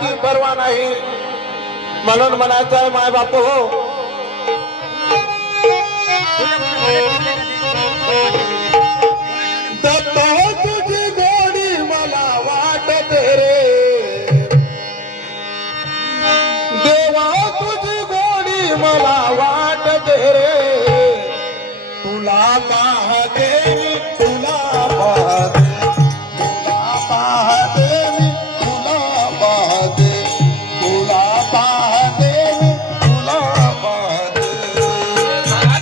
जायची परवा नाही म्हणून म्हणायचं माय बापू हो दत्ता तुझी गोडी मला वाटते रे देवा तुझी गोडी मला वाटते रे तुला पाहते मी तुला पाहते तुला पाहते मी तुला पाहते तुला पाहते मी तुला पाहते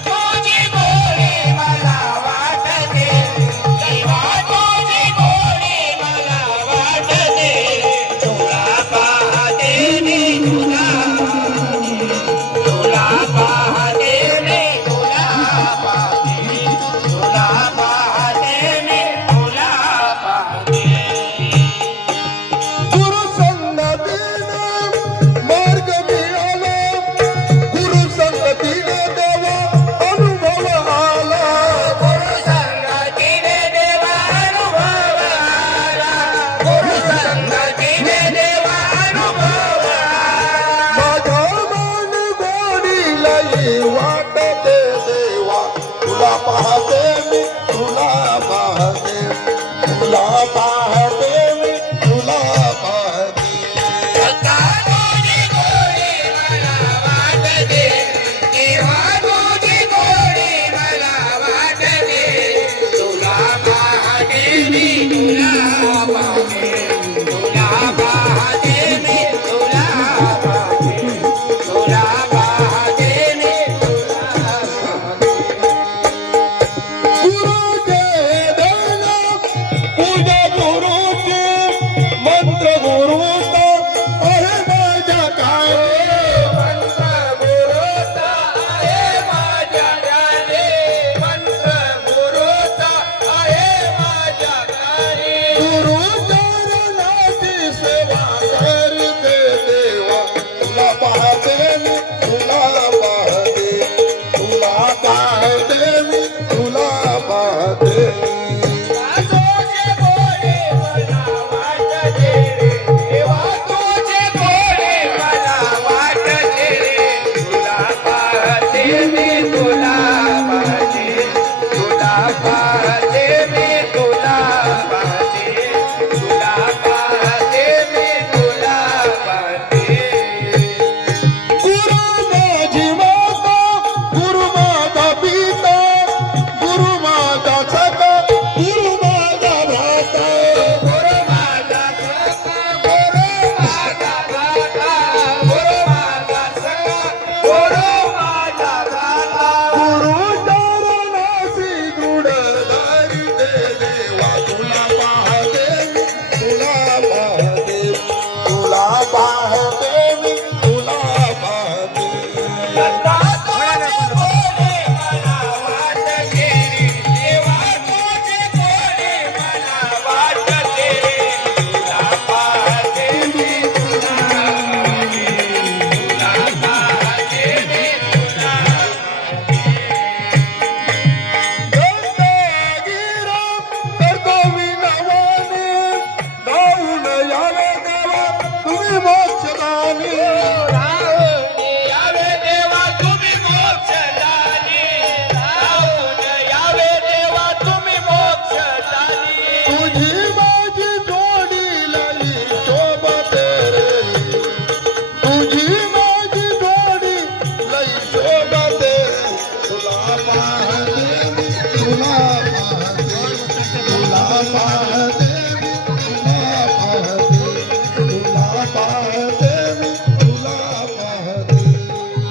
तुझी गोडी मला वाटते देवा तुझी गोडी मला वाटते तुला पाहते मी तुला पाहते मी तुला पाहते तुला पाहते मी तुला पाहते गुरु संगतीने मार्ग मिळाला गुरु संगतीने देवा अनुभव आला गुरु संगतीने देवा अनुभव आला गुरु संगतीने देवा अनुभव आला माझ्या मन गोडी लई वाटते देवा तुला पाहते मी तुला पाहते तुला पाहते मी तुला पाहते दत्ता तुझी गोडी मला वाटते देवा तुझी गोडी मला वाटते तुला पाहते मी तुला पाहते तुला पाहते मी तुला पाहते तुला पाहते मी तुला पाहते गुरु जय देना पूजा गुरुची मंत्र गुरुचा आहे माझ्या काय मंत्र गुरुचा आहे माझ्या गाणे मंत्र गुरुचा आहे माझ्या गाणे गुरु चरणाची सेवा करते देवा तुला पाहते मी तुला पाहते तुला पाहते मी तुला पाहते तुझे गोडे मला वाटते रे देवा तुझे गोडे मला वाटते रे तुला पाहते मी तुला पाहते तुला पाहते मी तुला पाहते तुला पाहते मी तुला पाहते गुरु माझी माता गुरु माझा पिता गुरु माझा सखा गुरु माझा भ्राता गुरु माझा सखा गुरु माझा भ्राता गुरु माझा सखा गुरु माझा भ्राता गुरु चरणाशी गुडधारी दे देवा तुला पाहते मी तुला पाहते तुला पाहते मी तुला पाहते दत्ता तुझे गोडे मला वाटते रे देवा तुझे गोडे मला वाटते तुला पाहते मी तुला पाहते मी तुला गंगागिरा करतो मी नवाने धावून यावे देवा तुम्ही मोक्षदानी यावे देवा तुम्ही मोक्षदानी राहून यावे देवा तुम्ही मोक्षदानी तुझी माझी जोडी लई शोभते रे तुझी माझी जोडी लई शोभते तुला पाहते मी तुला पाहते तुला पाहते